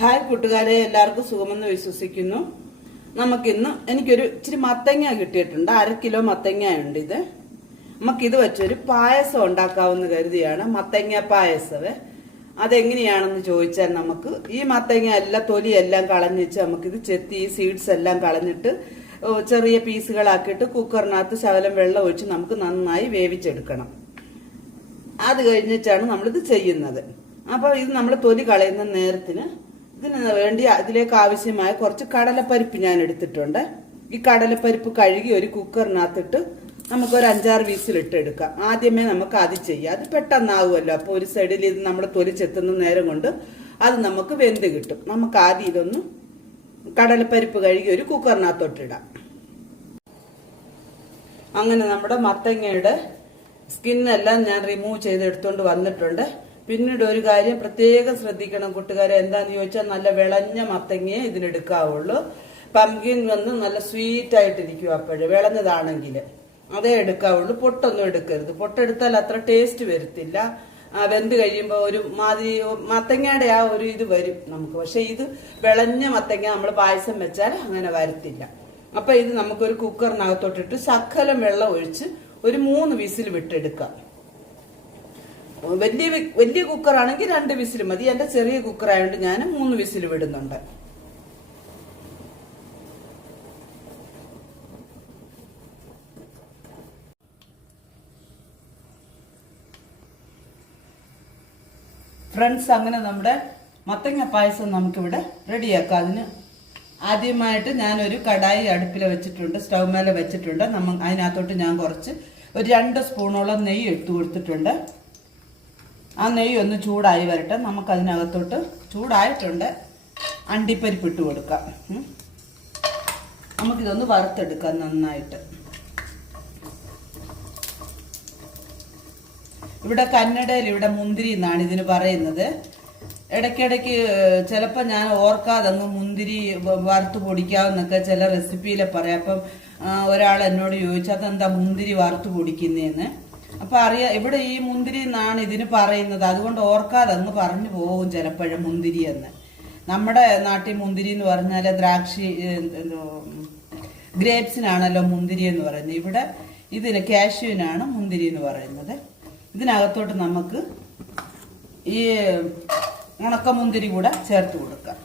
Hi കൂട്ടുകാരെ, എല്ലാവർക്കും സുഖമെന്ന് വിശ്വസിക്കുന്നു. നമുക്കിന്ന് എനിക്കൊരു ഇച്ചിരി മത്തങ്ങ കിട്ടിയിട്ടുണ്ട്. 1/2 കിലോ മത്തങ്ങ ഉണ്ട്. നമുക്കിത് വെച്ചൊരു പായസം ഉണ്ടാക്കാവുന്ന കരുതിയാണ്. മത്തങ്ങ പായസവേ അതെങ്ങനെയാണെന്ന് ചോദിച്ചാൽ, നമുക്ക് ഈ മത്തങ്ങ എല്ലാം തൊലിയെല്ലാം കളഞ്ഞിച്ച് നമുക്കിത് ചെത്തി ഈ സീഡ്സ് എല്ലാം കളഞ്ഞിട്ട് ചെറിയ പീസുകളാക്കിയിട്ട് കുക്കറിനകത്ത് ശകലം വെള്ളം ഒഴിച്ച് നമുക്ക് നന്നായി വേവിച്ചെടുക്കണം. അത് കഴിഞ്ഞിട്ടാണ് നമ്മളിത് ചെയ്യുന്നത്. അപ്പോൾ ഇത് നമ്മൾ തൊലി കളയുന്ന നേരത്തിന് ഇതിന് വേണ്ടി ഇതിലേക്ക് ആവശ്യമായ കുറച്ച് കടലപ്പരിപ്പ് ഞാൻ എടുത്തിട്ടുണ്ട്. ഈ കടലപ്പരിപ്പ് കഴുകി ഒരു കുക്കറിനകത്തിട്ട് നമുക്കൊരു 5-6 വീസിലിട്ടെടുക്കാം. ആദ്യമേ നമുക്ക് അത് ചെയ്യാം. അത് പെട്ടെന്നാകുമല്ലോ. അപ്പോൾ ഒരു സൈഡിൽ ഇത് നമ്മുടെ തൊലി ചെത്തുന്ന നേരം കൊണ്ട് അത് നമുക്ക് വെന്ത് കിട്ടും. നമുക്ക് ആദ്യം ഇതൊന്ന് കടലപ്പരിപ്പ് കഴുകി ഒരു കുക്കറിനകത്തോട്ടിടാം. അങ്ങനെ നമ്മുടെ മത്തങ്ങയുടെ സ്കിന്നെല്ലാം ഞാൻ റിമൂവ് ചെയ്തെടുത്തോണ്ട് വന്നിട്ടുണ്ട്. പിന്നീട് ഒരു കാര്യം പ്രത്യേകം ശ്രദ്ധിക്കണം കൂട്ടുകാരെ, എന്താന്ന് ചോദിച്ചാൽ നല്ല വിളഞ്ഞ മത്തങ്ങയെ ഇതിനെടുക്കാവുള്ളൂ. പംകിൻ വന്ന് നല്ല സ്വീറ്റ് ആയിട്ടിരിക്കും. അപ്പോഴ് വിളഞ്ഞതാണെങ്കിൽ അതേ എടുക്കാവുള്ളൂ. പൊട്ടൊന്നും എടുക്കരുത്. പൊട്ടെടുത്താൽ അത്ര ടേസ്റ്റ് വരത്തില്ല. വെന്ത് കഴിയുമ്പോൾ ഒരു മാതിരി മത്തങ്ങയുടെ ആ ഒരു ഇത് വരും നമുക്ക്. പക്ഷെ ഇത് വിളഞ്ഞ മത്തങ്ങ നമ്മൾ പായസം വെച്ചാൽ അങ്ങനെ വരത്തില്ല. അപ്പൊ ഇത് നമുക്കൊരു കുക്കറിനകത്തോട്ടിട്ട് ശകലം വെള്ളം ഒഴിച്ച് ഒരു 3 വിസിൽ വിട്ടെടുക്കാം. വലിയ കുക്കറാണെങ്കിൽ 2 വിസിൽ മതി. എന്റെ ചെറിയ കുക്കറായതുകൊണ്ട് ഞാൻ 3 വിസിൽ വിടുന്നുണ്ട്. ഫ്രണ്ട്സ്, അങ്ങനെ നമ്മുടെ മത്തങ്ങ പായസം നമുക്കിവിടെ റെഡിയാക്കാം. അതിന് ആദ്യമായിട്ട് ഞാനൊരു കടായി അടുപ്പിൽ വെച്ചിട്ടുണ്ട്, സ്റ്റൗ മേലെ വെച്ചിട്ടുണ്ട്. അതിനകത്തോട്ട് ഞാൻ കുറച്ച് ഒരു 2 സ്പൂണോളം നെയ്യ് എടുത്തു കൊടുത്തിട്ടുണ്ട്. ആ നെയ്യ് ഒന്ന് ചൂടായി വരട്ടെ. നമുക്കതിനകത്തോട്ട് ചൂടായിട്ടുണ്ട് അണ്ടിപ്പരിപ്പ് ഇട്ട് കൊടുക്കാം. നമുക്കിതൊന്ന് വറുത്തെടുക്കാം നന്നായിട്ട്. ഇവിടെ കന്നഡയിൽ ഇവിടെ മുന്തിരി എന്നാണ് ഇതിന് പറയുന്നത്. ഇടയ്ക്കിടയ്ക്ക് ചിലപ്പോൾ ഞാൻ ഓർക്കാതെ അങ്ങ് മുന്തിരി വറുത്ത് പൊടിക്കാമെന്നൊക്കെ ചില റെസിപ്പിയിൽ പറയാം. അപ്പം ഒരാൾ എന്നോട് ചോദിച്ചു അതെന്താ മുന്തിരി വറുത്ത് പൊടിക്കുന്നതെന്ന്. അപ്പം അറിയാം, ഇവിടെ ഈ മുന്തിരി എന്നാണ് ഇതിന് പറയുന്നത്. അതുകൊണ്ട് ഓർക്കാതെ അങ്ങ് പറഞ്ഞു പോകും ചിലപ്പോഴും മുന്തിരി എന്ന്. നമ്മുടെ നാട്ടിൽ മുന്തിരി എന്ന് പറഞ്ഞാൽ ദ്രാക്ഷി ഗ്രേപ്സിനാണല്ലോ മുന്തിരി എന്ന് പറയുന്നത്. ഇവിടെ ഇതിന് കാഷ്യൂവിനാണ് മുന്തിരി എന്ന് പറയുന്നത്. ഇതിനകത്തോട്ട് നമുക്ക് ഈ ഉണക്കമുന്തിരി കൂടെ ചേർത്ത് കൊടുക്കാം.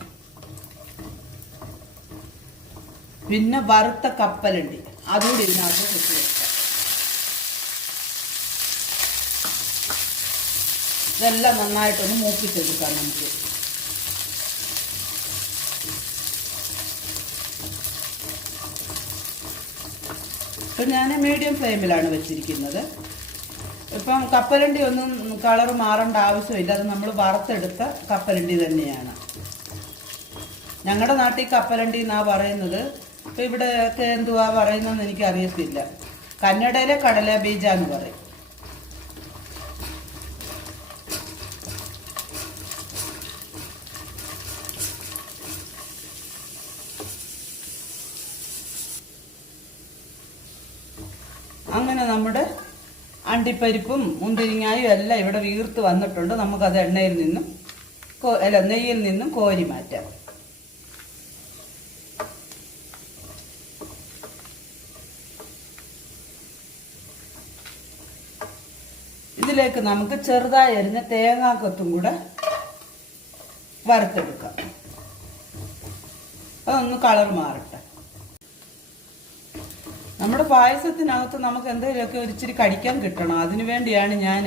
പിന്നെ വറുത്ത കപ്പലണ്ടി അതുകൂടി ഇതിനകത്ത് ഇട്ട് കൊടുക്കാം. ഇതെല്ലാം നന്നായിട്ടൊന്ന് മൂപ്പിച്ചെടുക്കാം നമുക്ക്. ഇപ്പം ഞാൻ മീഡിയം ഫ്ലെയിമിലാണ് വെച്ചിരിക്കുന്നത്. ഇപ്പം കപ്പലണ്ടി ഒന്നും കളർ മാറേണ്ട ആവശ്യമില്ല. അത് നമ്മൾ വറുത്തെടുത്ത കപ്പലണ്ടി തന്നെയാണ്. ഞങ്ങളുടെ നാട്ടിൽ കപ്പലണ്ടി എന്നാണ് പറയുന്നത്. ഇപ്പം ഇവിടെയൊക്കെ എന്തുവാ പറയുന്നതെന്ന് എനിക്കറിയത്തില്ല. കന്നഡയിലെ കടല ബീജ എന്ന് പറയും. അങ്ങനെ നമ്മുടെ അണ്ടിപ്പരിപ്പും മുന്തിരിങ്ങായും എല്ലാം ഇവിടെ വീർത്ത് വന്നിട്ടുണ്ട്. നമുക്കത് നെയ്യിൽ നിന്നും കോരി മാറ്റാം. ഇതിലേക്ക് നമുക്ക് ചെറുതായി അരിഞ്ഞ തേങ്ങാക്കൊത്തും കൂടെ വറുത്തെടുക്കാം. അതൊന്ന് കളർ മാറട്ടെ. നമ്മുടെ പായസത്തിനകത്ത് നമുക്ക് എന്തെങ്കിലുമൊക്കെ ഒരിച്ചിരി കടിക്കാൻ കിട്ടണം. അതിനു വേണ്ടിയാണ് ഞാൻ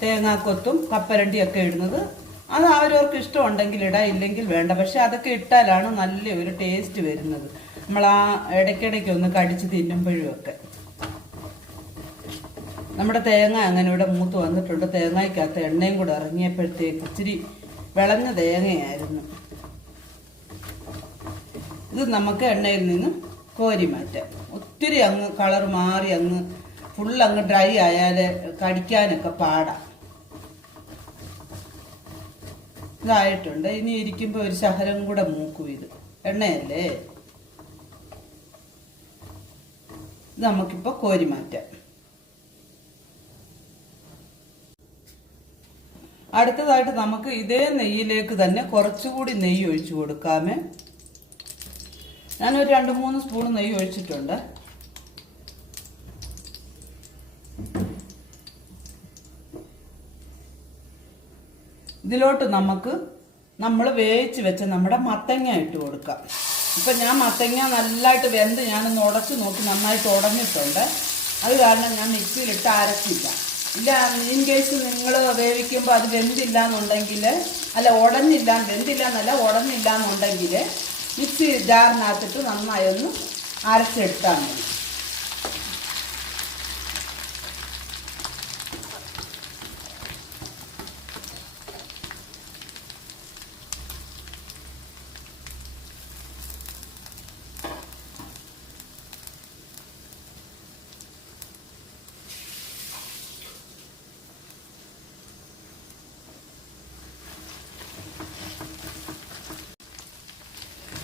തേങ്ങാക്കൊത്തും കപ്പലണ്ടിയൊക്കെ ഇടുന്നത്. അത് അവരവർക്ക് ഇഷ്ടമുണ്ടെങ്കിൽ ഇടാം, ഇല്ലെങ്കിൽ വേണ്ട. പക്ഷെ അതൊക്കെ ഇട്ടാലാണ് നല്ല ഒരു ടേസ്റ്റ് വരുന്നത്. നമ്മൾ ആ ഇടയ്ക്കിടയ്ക്ക് ഒന്ന് കടിച്ച് തിന്നുമ്പോഴും ഒക്കെ. നമ്മുടെ തേങ്ങ അങ്ങനെ ഇവിടെ മൂത്ത് വന്നിട്ടുണ്ട്. തേങ്ങയ്ക്കകത്ത് എണ്ണയും കൂടെ ഇറങ്ങിയപ്പോഴത്തേക്ക് ഇച്ചിരി വിളഞ്ഞ തേങ്ങയായിരുന്നു. ഇത് നമുക്ക് എണ്ണയിൽ നിന്നും കോരി മാറ്റാം. ഒത്തിരി അങ്ങ് കളർ മാറി അങ്ങ് ഫുള്ളങ്ങ് ഡ്രൈ ആയാൽ കടിക്കാനൊക്കെ പാടാം. ഇതായിട്ടുണ്ട്. ഇനി ഇരിക്കുമ്പോൾ ഒരു ശകലം കൂടെ മൂക്കും. ഇത് എണ്ണയല്ലേ. ഇത് നമുക്കിപ്പോൾ കോരി മാറ്റാം. അടുത്തതായിട്ട് നമുക്ക് ഇതേ നെയ്യിലേക്ക് തന്നെ കുറച്ചുകൂടി നെയ്യ് ഒഴിച്ചു കൊടുക്കാമേ. ഞാനൊരു 2-3 സ്പൂൺ നെയ്യ് ഒഴിച്ചിട്ടുണ്ട്. ഇതിലോട്ട് നമുക്ക് നമ്മൾ വേവിച്ച് വെച്ച നമ്മുടെ മത്തങ്ങ ഇട്ട് കൊടുക്കാം. ഇപ്പം ഞാൻ മത്തങ്ങ നല്ലതായിട്ട് വെന്ത് ഞാനൊന്ന് ഉടച്ച് നോക്കി നന്നായിട്ട് ഉടഞ്ഞിട്ടുണ്ട്. അത് കാരണം ഞാൻ മിക്സിയിലിട്ട് അരച്ചില്ല. ഇല്ല, ഇൻ കേസ് നിങ്ങൾ വേവിക്കുമ്പോൾ അത് വെന്തില്ല എന്നുണ്ടെങ്കിൽ, അല്ല ഉടഞ്ഞില്ല, വെന്തില്ല എന്നല്ല ഉടഞ്ഞില്ല എന്നുണ്ടെങ്കിൽ മിക്സി ജാറിനകത്തിട്ട് നന്നായി ഒന്ന് അരച്ചെടുത്താൽ മതി.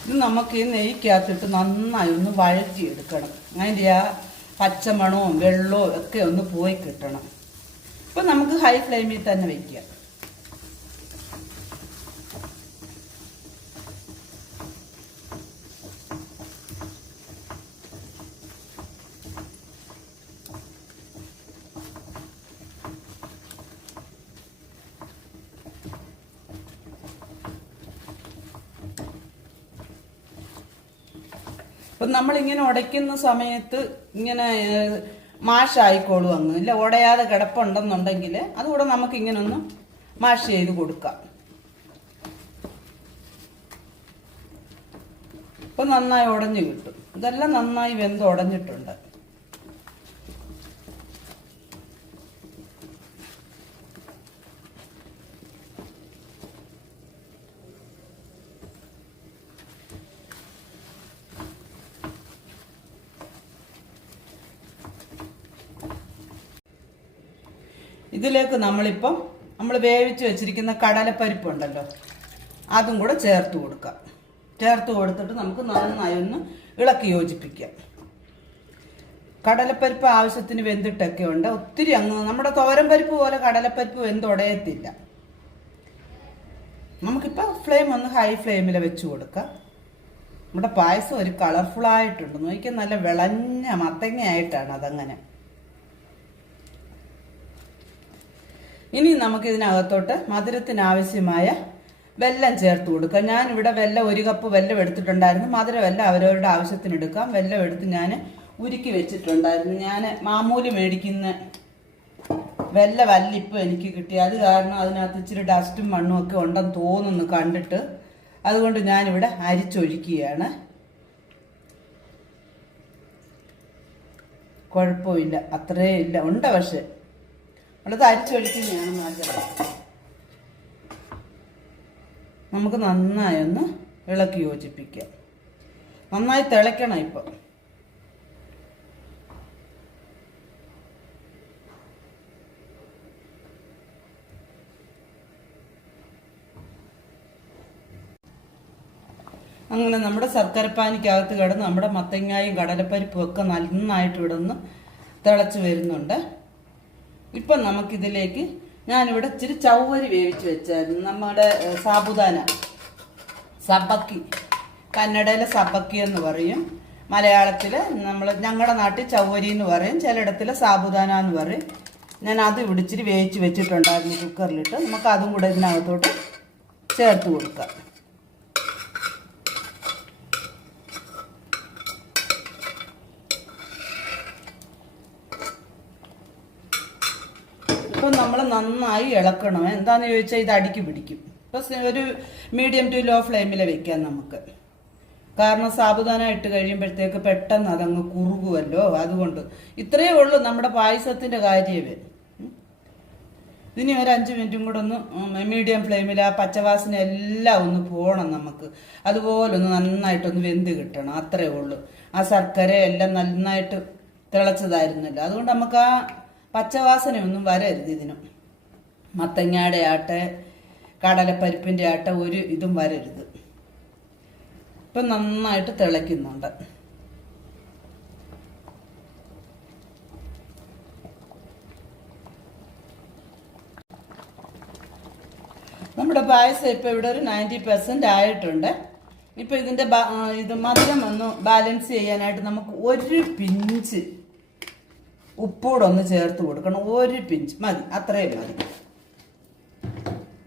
ഇത് നമുക്ക് ഈ നെയ്ക്കകത്തിട്ട് നന്നായി ഒന്ന് വഴറ്റിയെടുക്കണം. അതിൻ്റെ ആ പച്ചമണവും വെള്ളവും ഒക്കെ ഒന്ന് പോയി കിട്ടണം. അപ്പം നമുക്ക് ഹൈ ഫ്ലെയിമിൽ തന്നെ വയ്ക്കാം. അപ്പം നമ്മളിങ്ങനെ ഉടയ്ക്കുന്ന സമയത്ത് ഇങ്ങനെ മാഷായിക്കോളും അങ്ങ്. ഇല്ല ഉടയാതെ കിടപ്പുണ്ടെന്നുണ്ടെങ്കിൽ അതുകൂടെ നമുക്ക് ഇങ്ങനെ ഒന്ന് മാഷ് ചെയ്ത് കൊടുക്കാം. ഇപ്പം നന്നായി ഉടഞ്ഞു കിട്ടും. ഇതെല്ലാം നന്നായി വെന്ത് ഉടഞ്ഞിട്ടുണ്ട്. ഇതിലേക്ക് നമ്മൾ വേവിച്ച് വെച്ചിരിക്കുന്ന കടലപ്പരിപ്പ് ഉണ്ടല്ലോ, അതും കൂടെ ചേർത്ത് കൊടുക്കാം. ചേർത്ത് കൊടുത്തിട്ട് നമുക്ക് നന്നായി ഒന്ന് ഇളക്കി യോജിപ്പിക്കാം. കടലപ്പരിപ്പ് ആവശ്യത്തിന് വെന്തിട്ടൊക്കെ ഉണ്ട്. ഒത്തിരി അങ്ങ് നമ്മുടെ തോരൻ പരിപ്പ് പോലെ കടലപ്പരിപ്പ് വെന്തുടയത്തില്ല. നമുക്കിപ്പോൾ ഫ്ലെയിം ഒന്ന് ഹൈ ഫ്ലെയിമിൽ വെച്ച് കൊടുക്കാം. നമ്മുടെ പായസം ഒരു കളർഫുള്ളായിട്ടുണ്ട്. നോക്കിയാൽ നല്ല വിളഞ്ഞ മത്തങ്ങയായിട്ടാണ് അതങ്ങനെ. ഇനി നമുക്ക് ഇതിനകത്തോട്ട് മധുരത്തിനാവശ്യമായ വെല്ലം ചേർത്ത് കൊടുക്കാം. ഞാനിവിടെ വെല്ലം 1 കപ്പ് വെല്ലം എടുത്തിട്ടുണ്ടായിരുന്നു. മധുരം വെല്ലം അവരവരുടെ ആവശ്യത്തിന് എടുക്കാം. വെല്ലം എടുത്ത് ഞാൻ ഉരുക്കി വെച്ചിട്ടുണ്ടായിരുന്നു. ഞാൻ മാമൂല് മേടിക്കുന്ന വെല്ലമല്ല ഇപ്പം എനിക്ക് കിട്ടി. അത് കാരണം അതിനകത്ത് ഇച്ചിരി ഡസ്റ്റും മണ്ണും ഒക്കെ ഉണ്ടെന്ന് തോന്നുന്നു കണ്ടിട്ട്. അതുകൊണ്ട് ഞാനിവിടെ അരിച്ചൊഴിക്കുകയാണ്. കുഴപ്പമില്ല, അത്രേ ഇല്ല, ഉണ്ട്. പക്ഷെ അത് അരിച്ചൊഴിക്കുന്നതാണ് നല്ലത്. നമുക്ക് നന്നായി ഒന്ന് ഇളക്കി യോജിപ്പിക്കാം. നന്നായി തിളയ്ക്കണം. ഇപ്പം അങ്ങനെ നമ്മുടെ ശർക്കരപ്പാനിക്കകത്ത് കിടന്ന് നമ്മുടെ മത്തങ്ങായും കടലപ്പരിപ്പും ഒക്കെ നന്നായിട്ട് ഇവിടെ നിന്ന് തിളച്ച് വരുന്നുണ്ട്. ഇപ്പം നമുക്കിതിലേക്ക് ഞാനിവിടെ ഇച്ചിരി ചവ്വരി വേവിച്ച് വെച്ചായിരുന്നു. നമ്മുടെ സാബുദാന, സബക്കി, കന്നഡയിലെ സബക്കി എന്ന് പറയും. മലയാളത്തിൽ ഞങ്ങളുടെ നാട്ടിൽ ചവ്വരി എന്ന് പറയും. ചിലയിടത്തിൽ സാബുദാന എന്ന് പറയും. ഞാൻ അത് ഇവിടെ ഇച്ചിരി വേവിച്ച് വെച്ചിട്ടുണ്ടായിരുന്നു കുക്കറിലിട്ട്. നമുക്ക് അതും കൂടെ ഇതിനകത്തോട്ട് ചേർത്ത് കൊടുക്കാം. ഇപ്പം നമ്മൾ നന്നായി ഇളക്കണം. എന്താണെന്ന് ചോദിച്ചാൽ ഇത് അടിക്ക് പിടിക്കും. ഇപ്പം ഒരു മീഡിയം ടു ലോ ഫ്ലെയിമിൽ വെക്കാം നമുക്ക്. കാരണം സാബുദാന ഇട്ട് കഴിയുമ്പോഴത്തേക്ക് പെട്ടെന്ന് അതങ്ങ് കുറുകുമല്ലോ. അതുകൊണ്ട് ഇത്രയേ ഉള്ളൂ നമ്മുടെ പായസത്തിൻ്റെ കാര്യമേ. ഇനി ഒരു 5 മിനിറ്റും കൂടെ ഒന്ന് മീഡിയം ഫ്ലെയിമിൽ ആ പച്ചവാസന എല്ലാം ഒന്ന് പോകണം നമുക്ക്. അതുപോലെ ഒന്ന് നന്നായിട്ടൊന്ന് വെന്ത് കിട്ടണം. അത്രയേ ഉള്ളൂ. ആ ശർക്കര എല്ലാം നന്നായിട്ട് തിളച്ചതായിരുന്നല്ലോ. അതുകൊണ്ട് നമുക്ക് ആ പച്ചവാസനയൊന്നും വരരുത് ഇതിനും. മത്തങ്ങയുടെ ആട്ടെ കടലപ്പരിപ്പിൻ്റെ ആട്ടെ ഒരു ഇതും വരരുത്. ഇപ്പം നന്നായിട്ട് തിളയ്ക്കുന്നുണ്ട്. നമ്മുടെ പായസം ഇപ്പൊ ഇവിടെ ഒരു 90% ആയിട്ടുണ്ട്. ഇപ്പൊ ഇതിന്റെ ഇത് മധുരം ഒന്ന് ബാലൻസ് ചെയ്യാനായിട്ട് നമുക്ക് ഒരു പിഞ്ച് ഉപ്പൂടെ ഒന്ന് ചേർത്ത് കൊടുക്കണം. ഒരു പിഞ്ച് മതി, അത്രയും മതി.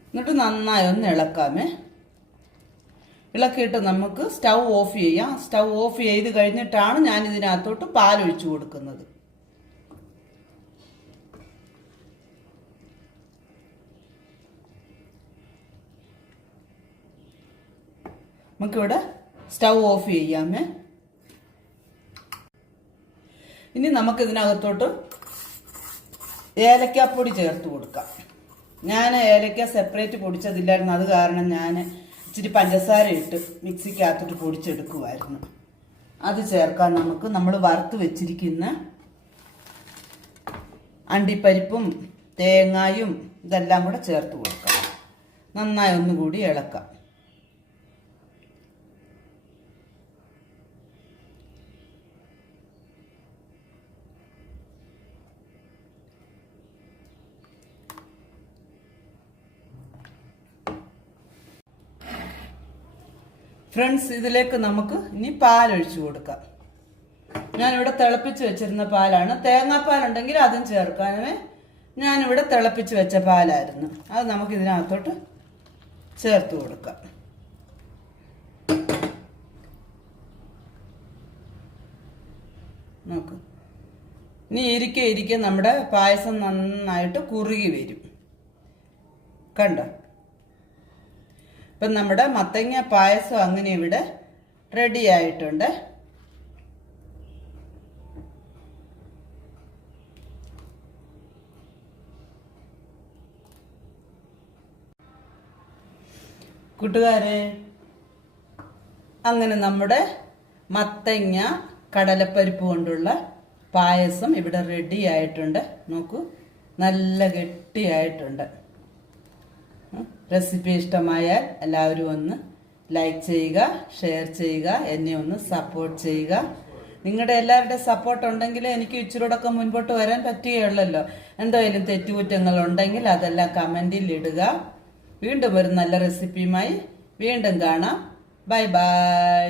എന്നിട്ട് നന്നായി ഒന്ന് ഇളക്കാമേ. ഇളക്കിയിട്ട് നമുക്ക് സ്റ്റൗ ഓഫ് ചെയ്യാം. സ്റ്റൗ ഓഫ് ചെയ്ത് കഴിഞ്ഞിട്ടാണ് ഞാൻ ഇതിനകത്തോട്ട് പാലൊഴിച്ചു കൊടുക്കുന്നത്. നമുക്കിവിടെ സ്റ്റൗ ഓഫ് ചെയ്യാമേ. ഇനി നമുക്കിതിനകത്തോട്ട് ഏലക്കാപ്പൊടി ചേർത്ത് കൊടുക്കാം. ഞാൻ ഏലക്ക സെപ്പറേറ്റ് പൊടിച്ചതില്ലായിരുന്നു, അത് കാരണം ഞാൻ ഇച്ചിരി പഞ്ചസാര ഇട്ട് മിക്സിക്കകത്തോട്ട് പൊടിച്ചെടുക്കുമായിരുന്നു. അത് ചേർക്കാൻ നമുക്ക് നമ്മൾ വറുത്ത് വെച്ചിരിക്കുന്ന അണ്ടിപ്പരിപ്പും തേങ്ങായും ഇതെല്ലാം കൂടെ ചേർത്ത് കൊടുക്കാം. നന്നായി ഒന്നുകൂടി ഇളക്കാം. ഫ്രണ്ട്സ്, ഇതിലേക്ക് നമുക്ക് ഇനി പാലൊഴിച്ചു കൊടുക്കാം. ഞാനിവിടെ തിളപ്പിച്ച് വെച്ചിരുന്ന പാലാണ്. തേങ്ങാപ്പാലുണ്ടെങ്കിൽ അതും ചേർക്കാനേ. ഞാനിവിടെ തിളപ്പിച്ച് വെച്ച പാലായിരുന്നു. അത് നമുക്ക് ഇതിനകത്തോട്ട് ചേർത്ത് കൊടുക്കാം. നോക്ക്, ഇനി ഇരിക്കെ നമ്മുടെ പായസം നന്നായിട്ട് കുറുകി വരും. കണ്ടോ? ഇപ്പം നമ്മുടെ മത്തങ്ങ പായസം അങ്ങനെ ഇവിടെ റെഡി ആയിട്ടുണ്ട്. കൂട്ടുകാരെ, അങ്ങനെ നമ്മുടെ മത്തങ്ങ കടലപ്പരിപ്പ് കൊണ്ടുള്ള പായസം ഇവിടെ റെഡി ആയിട്ടുണ്ട്. നോക്കൂ, നല്ല ഗട്ടിയായിട്ടുണ്ട്. റെസിപ്പി ഇഷ്ടമായാൽ എല്ലാവരും ഒന്ന് ലൈക്ക് ചെയ്യുക, ഷെയർ ചെയ്യുക, എന്നെ ഒന്ന് സപ്പോർട്ട് ചെയ്യുക. നിങ്ങളുടെ എല്ലാവരുടെ സപ്പോർട്ട് ഉണ്ടെങ്കിൽ എനിക്ക് ഇച്ചിരൂടൊക്കെ മുൻപോട്ട് വരാൻ പറ്റുകയുള്ളല്ലോ. എന്തെങ്കിലും തെറ്റുകുറ്റങ്ങൾ ഉണ്ടെങ്കിൽ അതെല്ലാം കമൻറ്റിൽ ഇടുക. വീണ്ടും ഒരു നല്ല റെസിപ്പിയുമായി വീണ്ടും കാണാം. Bye bye.